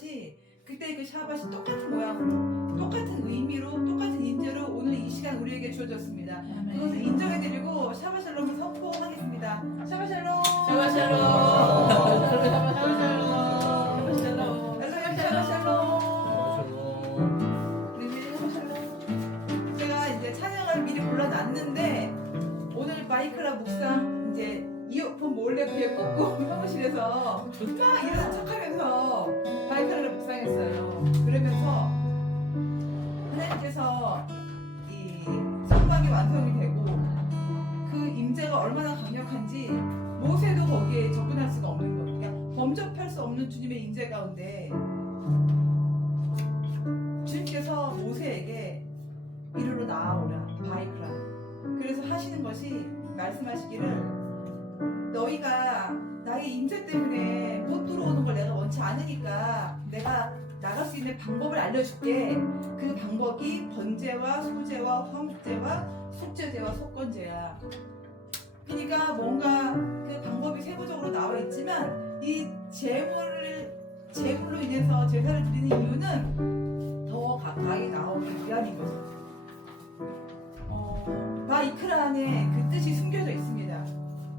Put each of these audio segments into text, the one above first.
샤밧이 그때 그 샤밧이 똑같은 모양으로 똑같은 의미로 똑같은 인재로 오늘 이 시간 우리에게 주어졌습니다. 그것을 인정해드리고 샤밧샬롬을 선포하겠습니다. 샤밧샬롬. 샤밧샬롬. 제가 이제 찬양을 미리 골라놨는데 오늘 마이크라 묵상 이제 이어폰 몰래 귀에 꽂고 사무실에서 막 이러는 척하면서 마이크라를 묵상했어요. 그러면서 하나님께서 이 성막이 완성이 되고 그 임재가 얼마나 강력한지 모세도 거기에 접근할 수가 없는 거예요. 그러니까 범접할 수 없는 주님의 임재 가운데 주님께서 모세에게 이리로 나아오라 바이크라. 그래서 하시는 것이 말씀하시기를 너희가 나의 임재 때문에 못 들어오는 걸 내가 원치 않으니까 내가 나갈 수 있는 방법을 알려줄게. 그 방법이 번제와 소제와 화목제와 속죄제와 속건제야. 그러니까 뭔가 그 방법이 세부적으로 나와 있지만 이 제물로 인해서 제사를 드리는 이유는 더 가까이 나오기 위함인 거죠. 바이크라 안에 그 뜻이 숨겨져 있습니다.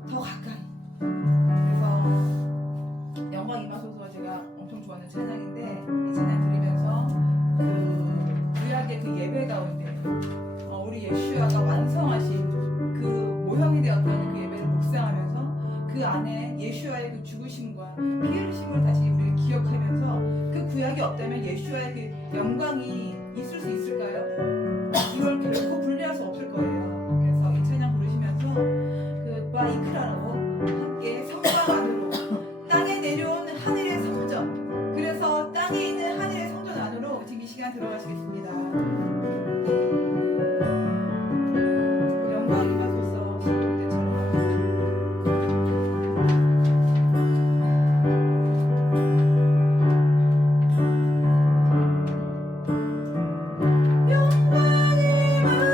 더 가까이. 그래서 영광 임하소서 제가 엄청 좋아하는 찬양인데 이 찬양 들으면서 그 구약의 그 예배 가운데 우리 예수야가 완성하신 그 모형이 되었던 그 예배를 묵상하면서 그 안에 예수야의 그 죽으심과 피 흘리심을 다시 우리가 기억하면서 그 구약이 없다면 예수야의 그 영광이 있을 수 있을까요? 이걸 결코 분리할 수 없을 거예요. 그래서 이 찬양 부르시면서 그 바이크라로 함께 성막 안으로 땅에 내려온 하늘의 성전, 그래서 땅에 있는 하늘의 성전 안으로 지금 이 시간 들어가시겠습니다. 영광 임하소서. 시동 때처럼 영광 임하소서.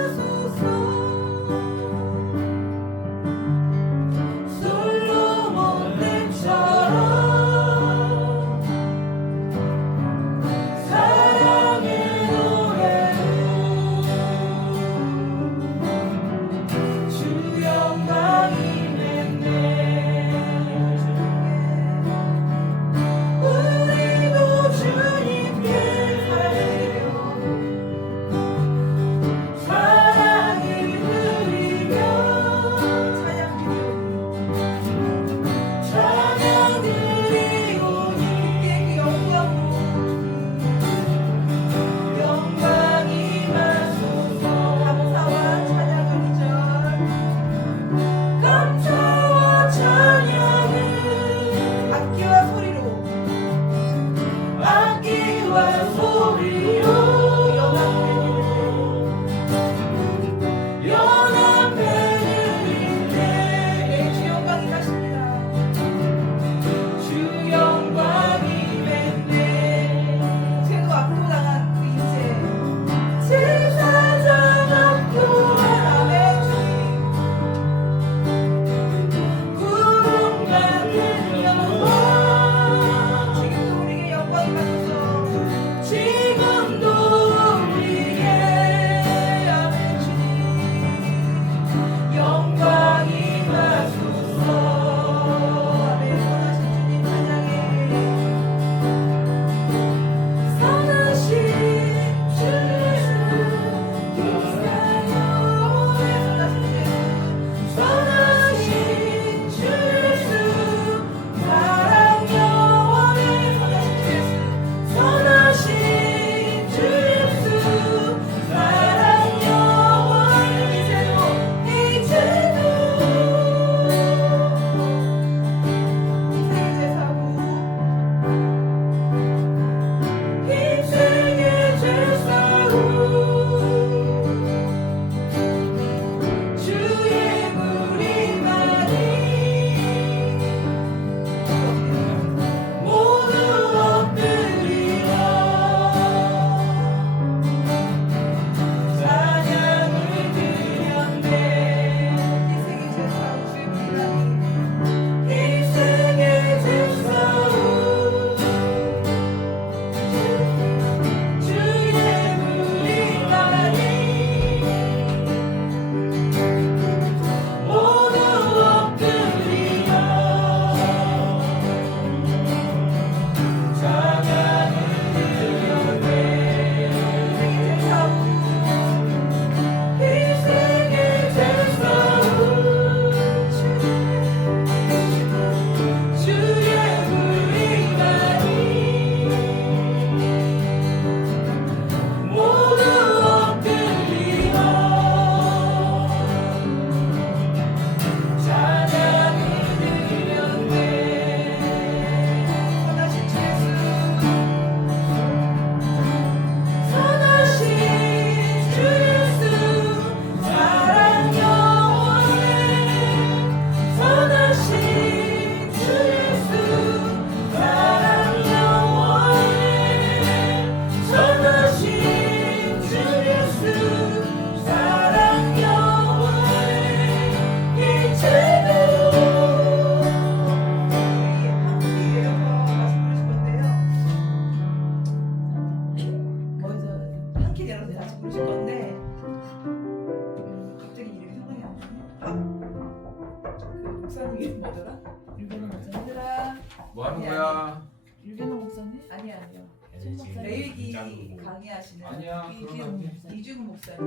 레위기 강의하시는 아니야, 그런 거 아니야. 이주근 목사님.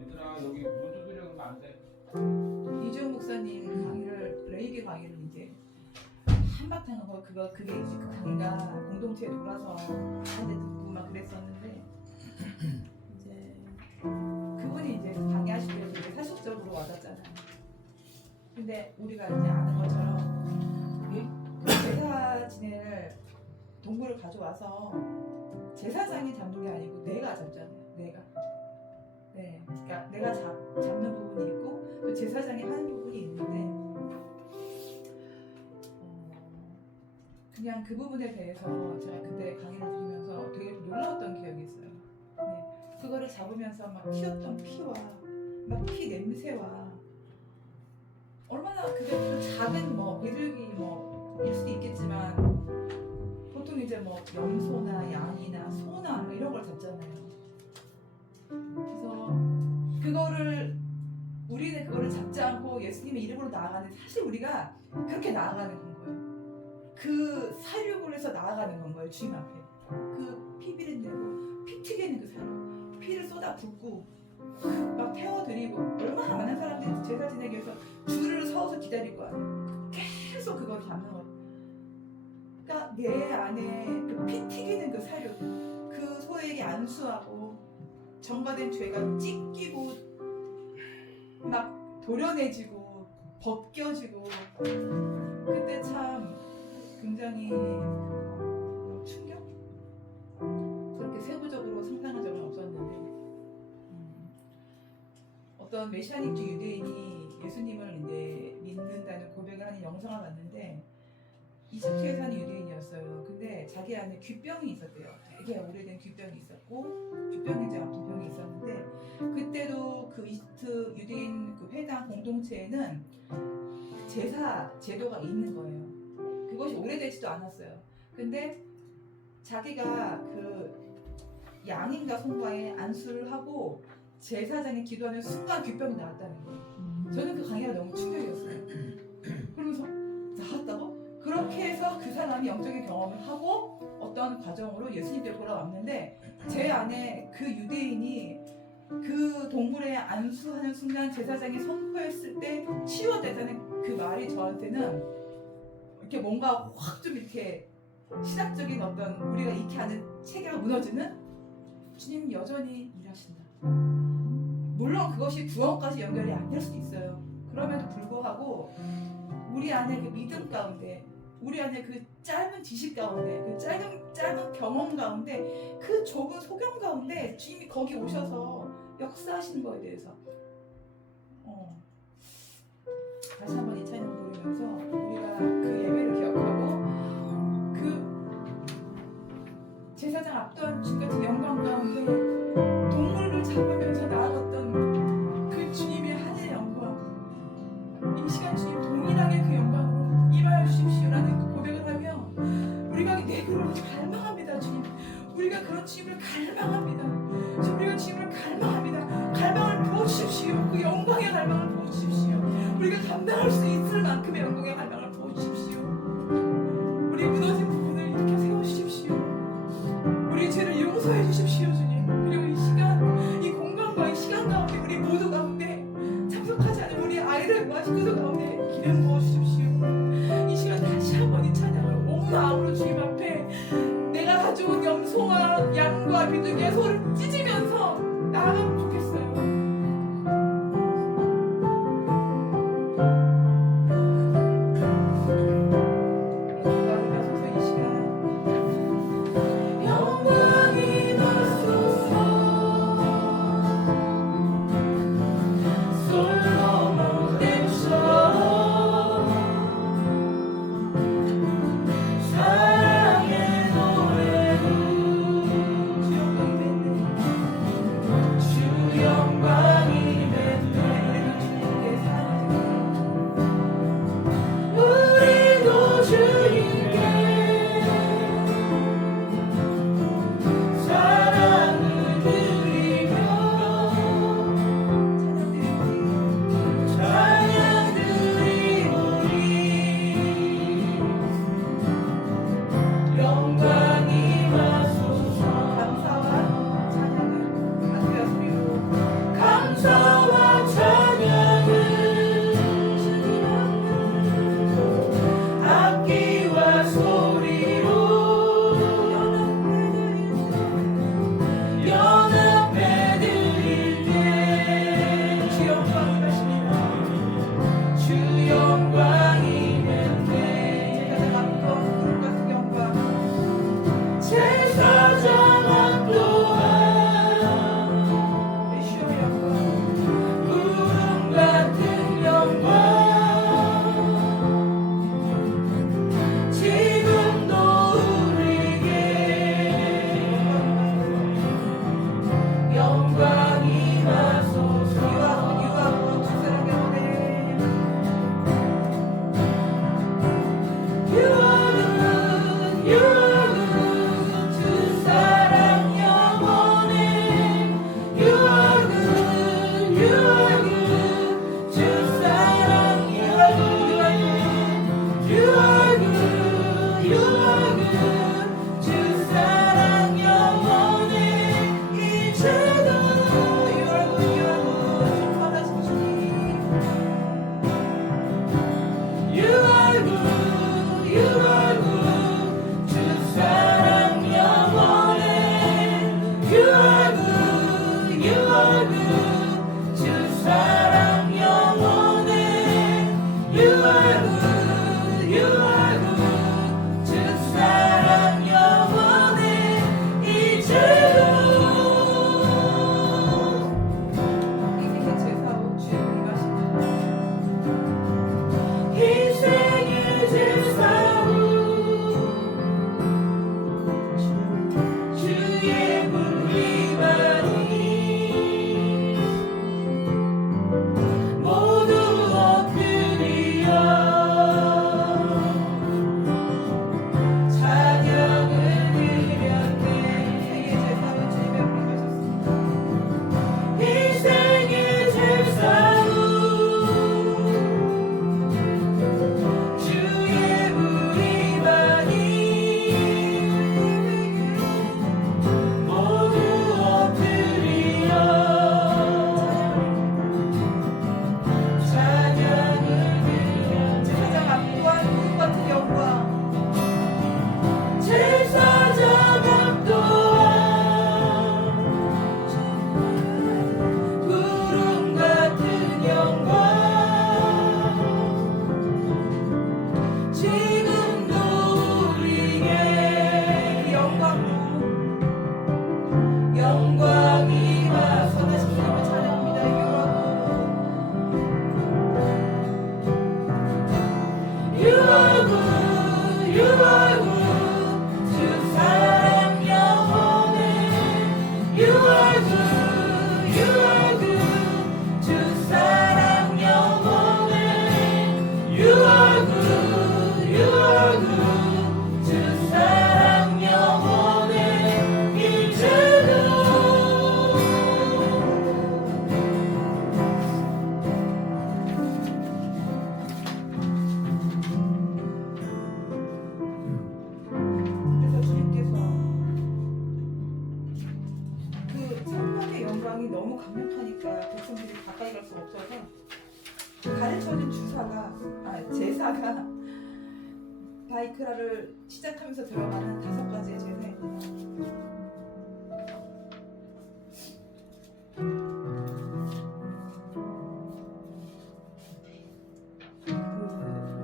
얘들아 여기 문 두드려면 안 돼. 이주근 목사님 강의를 레위기 강의를 이제 한바탕 하고 그게 이제 그 강의가 공동체에 돌아서 다들 듣고 막 그랬었는데 이제 그분이 이제 강의하실 때 되게 사실적으로 와닿잖아요. 근데 우리가 이제 아는 것처럼 제사 지낼 동물을 가져와서 제사장이 잡는 게 아니고 내가 잡잖아요. 내가. 네, 그러니까 내가 잡는 부분이 있고 또 제사장이 하는 부분이 있는데 그냥 그 부분에 대해서 제가 그때 강의를 들으면서 되게 놀라웠던 기억이 있어요. 네, 그거를 잡으면서 막 튀었던 피와 막 피 냄새와 얼마나 그게 작은 뭐 비둘기 뭐일 수도 있겠지만 보통 이제 뭐 염소나 양이나 소나 뭐 이런 걸 잡잖아요. 그래서 우리는 그거를 잡지 않고 예수님의 이름으로 나아가는데 사실 우리가 그렇게 나아가는 건 거예요. 그 사륙을 해서 나아가는 건 거예요. 주님 앞에 그 피비린 내고 피 튀기는 그 사륙 피를 쏟아 붓고 막 태워드리고 얼마나 많은 사람들이 제사 지내기 위해서 줄을 서서 기다릴 거 아니에요. 계속 그걸 잡는 거예요. 그러니까 내 안에 그 피 튀기는 그 사륙 그 소에게 안수하고 전가된 죄가 찢기고 막 도려내지고 벗겨지고 그때 참 굉장히 충격? 그렇게 세부적으로 상상한 적은 없었는데 어떤 메시아닉 유대인이 예수님을 이제 믿는다는 고백을 하는 영상을 봤는데 이집트에 사는 유대인이었어요. 근데 자기 안에 귀병이 있었대요. 되게 오래된 귀병이 있었고 귀병이 아픈 병이 있었는데 그때도 그 이집트 유대인 그 회당 공동체에는 제사 제도가 있는 거예요. 그것이 오래되지도 않았어요. 근데 자기가 그 양인가 송가에 안수를 하고 제사장이 기도하는 순간 귀병이 나왔다는 거예요. 저는 그 강의가 너무 충격이었어요. 그러면서 나왔다고? 그렇게 해서 그 사람이 영적인 경험을 하고 어떤 과정으로 예수님께 돌아왔는데 제 안에 그 유대인이 그 동물에 안수하는 순간 제사장이 선포했을 때 치유됐다는 그 말이 저한테는 이렇게 뭔가 확 좀 이렇게 신학적인 어떤 우리가 익히 아는 체계가 무너지는 주님 여전히 일하신다. 물론 그것이 구원까지 연결이 안 될 수도 있어요. 그럼에도 불구하고 우리 안에 그 믿음 가운데 우리 안에 그 짧은 지식 가운데 그 짧은 경험 가운데 그 좁은 소견 가운데 주님이 거기 오셔서 역사하시는 거에 대해서 다시 한번 이 찬양 부르면서 우리가 그 예배를 기억하고 그 제사장 압도한 주님 같은 영광 가운데 동물을 잡으면서 나아갔던 그 주님의 하늘의 영광 이 시간 주님 동일하게 그 영광으로 임하여 주십시오라는 그 고백을 하며 우리가 내 그를 갈망합니다. 주님 우리가 그런 주님을 갈망합니다. 주님 우리가 주님을 갈망합니다. 갈망을 부어주십시오. 그 영광의 갈망을 부어주십시오. 우리가 감당할 수 있을 만큼의 영광의 갈망을 부어주십시오. 우리 무너진 부분을 이렇게 세워주십시오. 우리 죄를 용서해 주십시오. 주님 그리고 이 시간 이 공간과 이 시간 가운데 우리 모두 가운데 참석하지 않은 우리 아이들과 식구들 가운데 기름 부어주십시오. 이 시간 다시 한번 이 찬양을 온 마음으로 주님 앞에 내가 가져온 염소와 양과 비둘기의 소를 찢으면서 나아가면 좋겠어요. 주여 강력하니까 백성들이 가까이 갈 수 없어서 가르쳐준 제사가 바이크라를 시작하면서 들어가는 5가지의 제사입니다.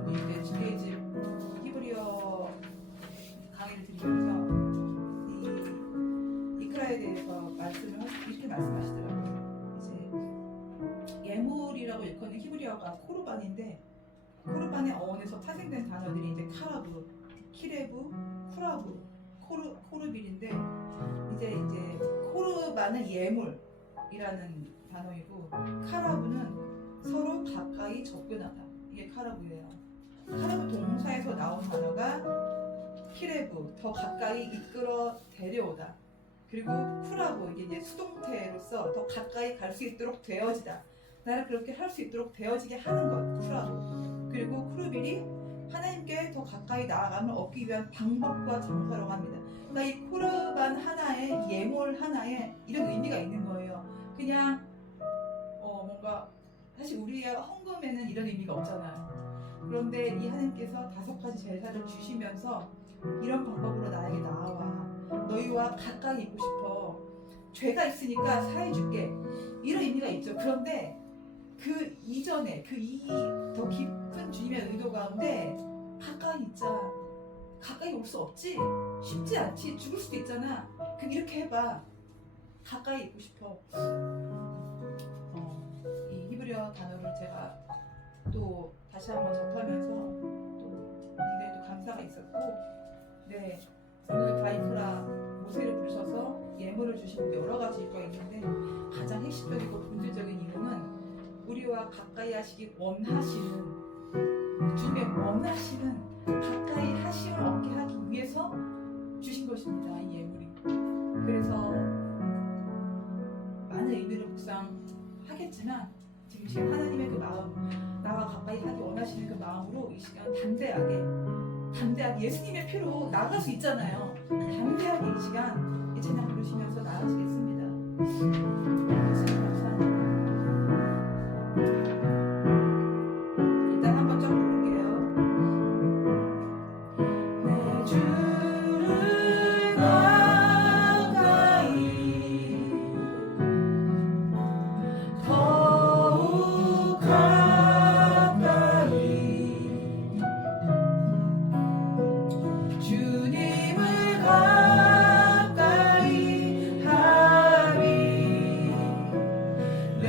우리 이제 주계집 히브리어 강의를 드리면서 이크라에 대해서 이렇게 말씀하시더라고요. 이제 예물이라고 일컫는 히브리어가 코르반인데, 코르반의 어원에서 파생된 단어들이 이제 카라브, 키레브, 쿠라브, 코르빌인데, 이제 코르반은 예물이라는 단어이고, 카라브는 서로 가까이 접근하다. 이게 카라브예요. 카라브 동사에서 나온 단어가 키레브, 더 가까이 이끌어 데려오다. 그리고 쿠라브, 이게 이제 수동태로서 더 가까이 갈 수 있도록 되어지다. 나를 그렇게 할 수 있도록 되어지게 하는 것, 쿠라브. 그리고 쿠르빌이 하나님께 더 가까이 나아감을 얻기 위한 방법과 정서라고 합니다. 그러니까 이 코르반 하나에, 예물 하나에 이런 의미가 있는 거예요. 그냥 뭔가 사실 우리의 헌금에는 이런 의미가 없잖아요. 그런데 이 하나님께서 5가지 제사를 주시면서 이런 방법으로 나에게 나아와. 너희와 가까이 있고 싶어. 죄가 있으니까 사해줄게. 이런 의미가 있죠. 그런데 그 이전에 더 깊은 주님의 의도 가운데 가까이 있자. 가까이 올 수 없지. 쉽지 않지. 죽을 수도 있잖아. 그럼 이렇게 해봐. 가까이 있고 싶어. 이 히브리어 단어를 제가 또 다시 한번 접하면서 또 굉장히 또 감사가 있었고, 네, 오늘 바이크라 모세를 부르셔서 예물을 주신 여러 가지 이유가 있는데, 가장 핵심적이고 본질적인 이유는 우리와 가까이 하시기 원하시는, 주님의 원하시는 가까이 하심을 얻게 하기 위해서 주신 것입니다. 이 예물이. 그래서 많은 의미를 묵상하겠지만 지금 하나님의 그 마음, 나와 가까이 하기 원하시는 그 마음으로 이 시간 담대하게 예수님의 피로 나아갈 수 있잖아요. 담대하게 이 시간 이 찬양 부르시면서 나아지겠습니다. 예수님 감사합니다. 일단 한번 쫙 부를게요. 내 주를 가까이 더욱 가까이 주님을 가까이 하리 내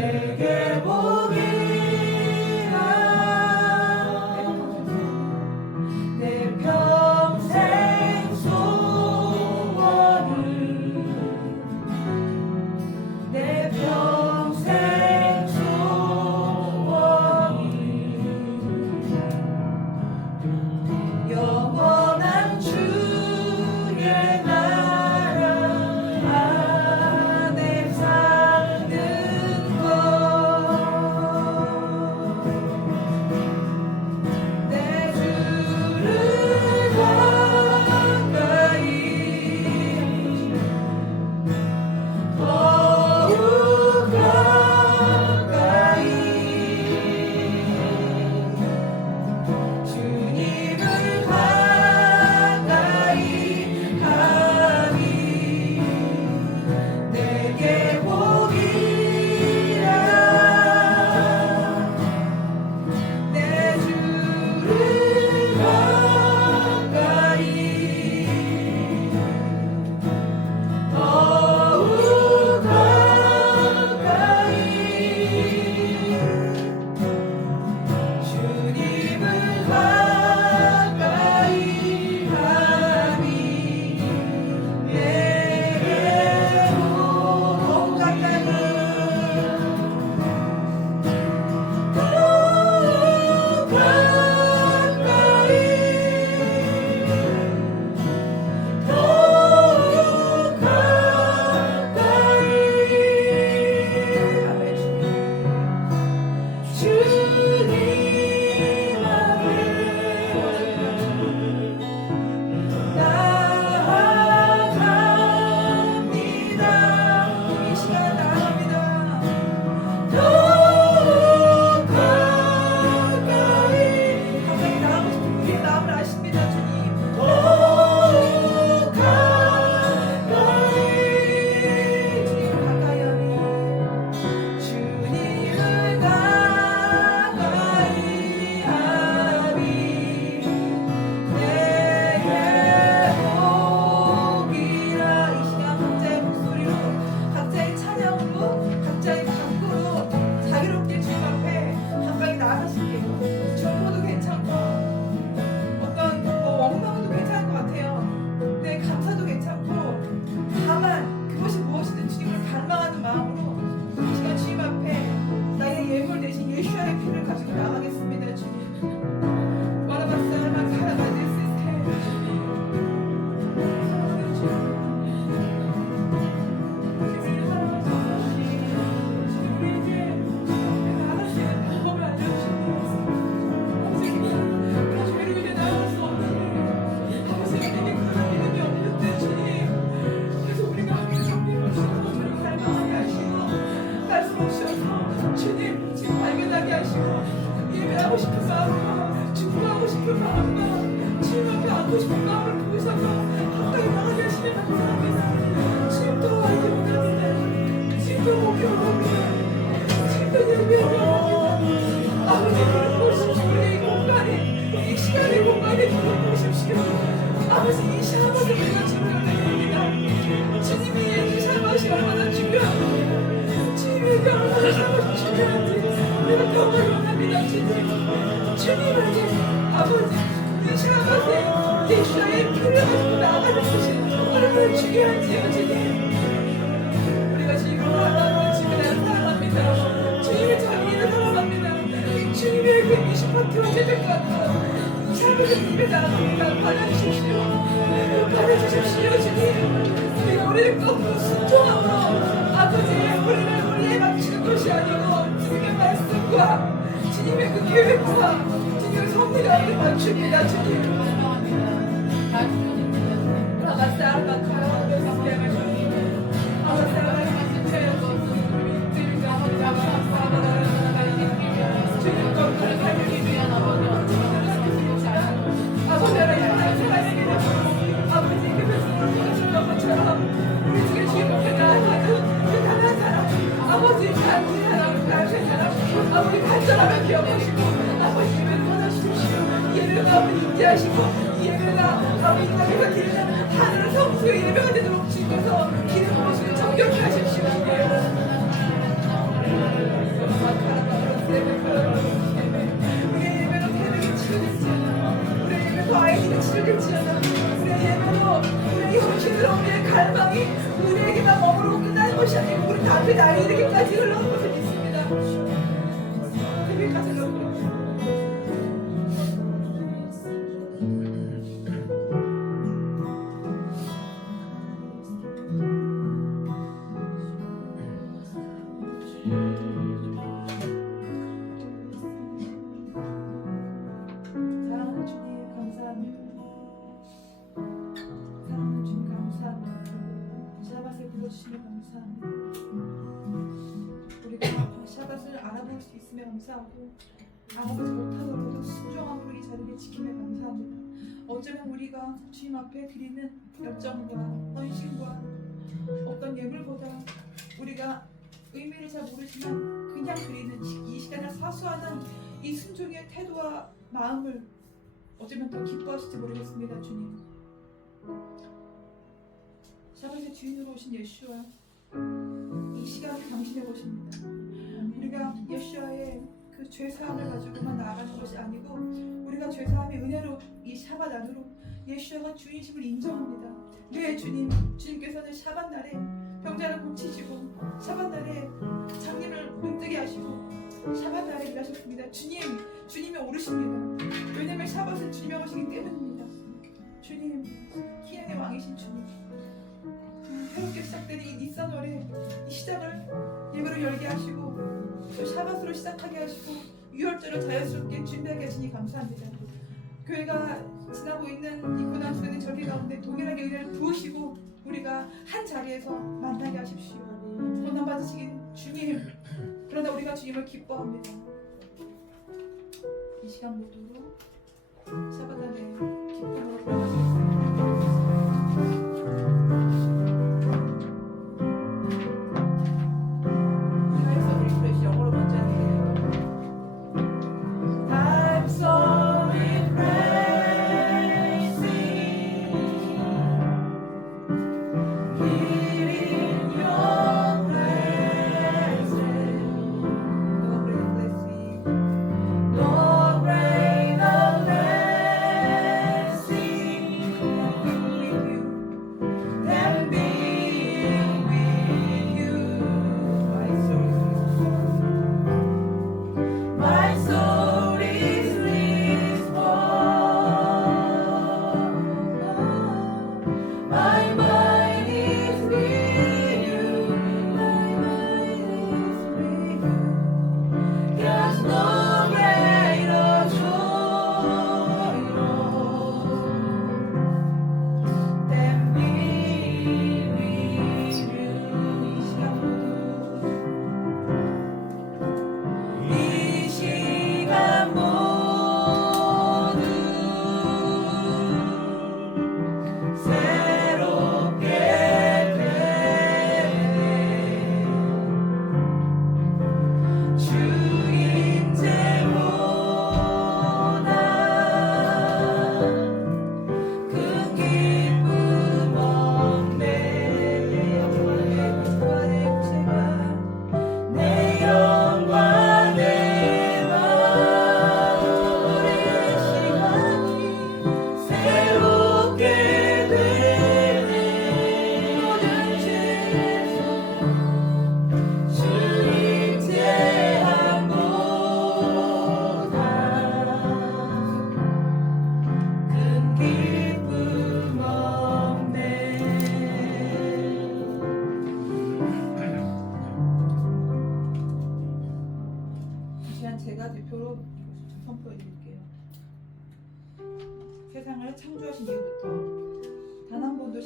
이 샤bat을 우리가 중요하게 됩니다. 주님이 이 샤bat이 얼마나 중요한지, 주님에게 얼마나 샤bat이 중요한지 우리가 정말 원합니다. 주님에게 아버지 이 샤bat에 예수의 피를 가지고 나가는 것이 얼마나 중요한지요. 주님, 우리가 주님을 사랑하는 주님을 사랑합니다. 주님의 자리를 사랑합니다. 주님의 그 미식파트와 제작과 샤bat을 입에 나갑니다. 받아주십시오. 받아주십시오. 주님, 우리가 우리를 꺾고 순종하고 아버지 우리를 우리에 맞추는 것이 아니고 주님의 말씀과 주님의 그 계획과 주님의 섭리가 우리를 맞춥니다. 주님, 아버지 간절하게 기억하시고 아버지 예배를 받아주십시오. 예배가 아버지 인지하시고 예배가 아버지 나라가 기르는 하늘 성수의 예배가 되도록 주님께서 기름 부으시고 정결케 하십시오. 우리의 예배로 새벽에 치료됐지어다. 우리의 예배로 아이들이 치료됐지어다. 우리의 예배로 우리의 형식으로 우리의 갈망이 우리에게만 머무르고 끝나는 것이 아니고 우리 앞에 나에 이르기까지 흘러가는 것을 믿습니다. 예배까지 흘러가는 사랑하는 주님 감사합니다. 사랑하는 주님 감사합니다. 샤밧을 불러주시며 감사합니다. 우리가 샤밧을 알아볼 수 있으며 감사하고 알아보지 못하더라도 순종함으로 이 자리를 지키며 감사합니다. 어쩌면 우리가 주님 앞에 드리는 열정과 헌신과 어떤 예물보다 우리가 의미를 잘 모르지만 그냥 드리는 이 시간에 사소한 이 순종의 태도와 마음을 어쩌면 더 기뻐하실지 모르겠습니다. 주님, 샤밧의 주인으로 오신 예수와 이 시간을 당신의 것입니다. 우리가 예수와의 그 죄사함을 가지고만 나아가는 것이 아니고 우리가 죄사함의 은혜로 이 샤밧 안으로 예수와가 주인심을 인정합니다. 네 주님, 주님께서는 샤밧 날에 병자를 고치시고 샤밧 날에 장님을 눈뜨게 하시고 샤밧 날에 일하셨습니다. 주님이 오르십니다. 왜냐하면 샤밧은 주님의 것이기 때문입니다. 주님, 희생의 왕이신 주님, 새롭게 시작되는 이 니산월의 이 시작을 예배로 열게 하시고 또 샤밧으로 시작하게 하시고 6월절을 자연스럽게 준비하게 하시니 감사합니다. 교회가 지나고 있는 이 고난 속의 절기 가운데 동일하게 은혜를 부으시고 우리가 한 자리에서 만나게 하십시오. 고난 받으시긴 주님, 그러나 우리가 주님을 기뻐합니다. 이 시간 모두로 샤밧 안에 기쁨으로 들어가시겠습니다. Lord, reign of blessing.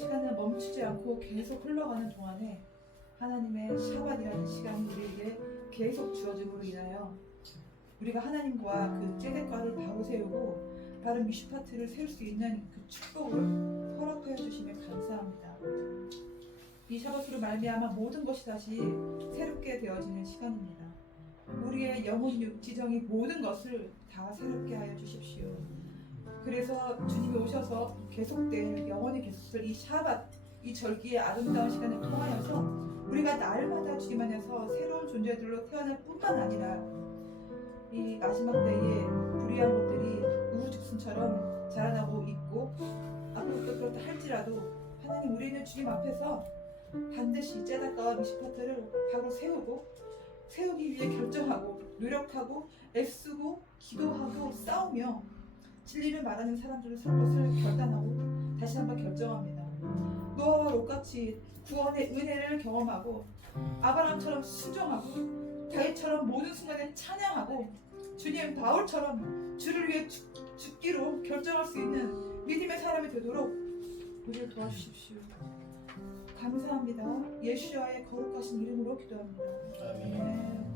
시간은 멈추지 않고 계속 흘러가는 동안에 하나님의 샤밧이라는 시간이 우리에게 계속 주어짐으로 인하여 우리가 하나님과 그 째대과를 바로 세우고 바른 미슈파트를 세울 수 있는 그 축복을 허락하여 주시며 감사합니다. 이 샤밧으로 말미암아 모든 것이 다시 새롭게 되어지는 시간입니다. 우리의 영혼 육지정이 모든 것을 다 새롭게 하여 주십시오. 그래서 주님이 오셔서 계속될 영원히 계속될 이 샤밧, 이 절기의 아름다운 시간을 통하여서 우리가 날마다 주님 안에서 새로운 존재들로 태어날 뿐만 아니라 이 마지막 때에 불의한 것들이 우후죽순처럼 자라나고 있고 앞으로도 그렇다 할지라도 하나님, 우리는 주님 앞에서 반드시 째다가와 미슈파트를 바로 세우기 위해 결정하고 노력하고 애쓰고 기도하고 싸우며 진리를 말하는 사람들을 설 것을 결단하고 다시 한번 결정합니다. 노아와 롯같이 구원의 은혜를 경험하고 아브라함처럼 순종하고 다윗처럼 모든 순간에 찬양하고 주님 바울처럼 주를 위해 죽기로 결정할 수 있는 믿음의 사람이 되도록 우리를 도와주십시오. 감사합니다. 예수와의 거룩하신 이름으로 기도합니다. 아멘. 아멘.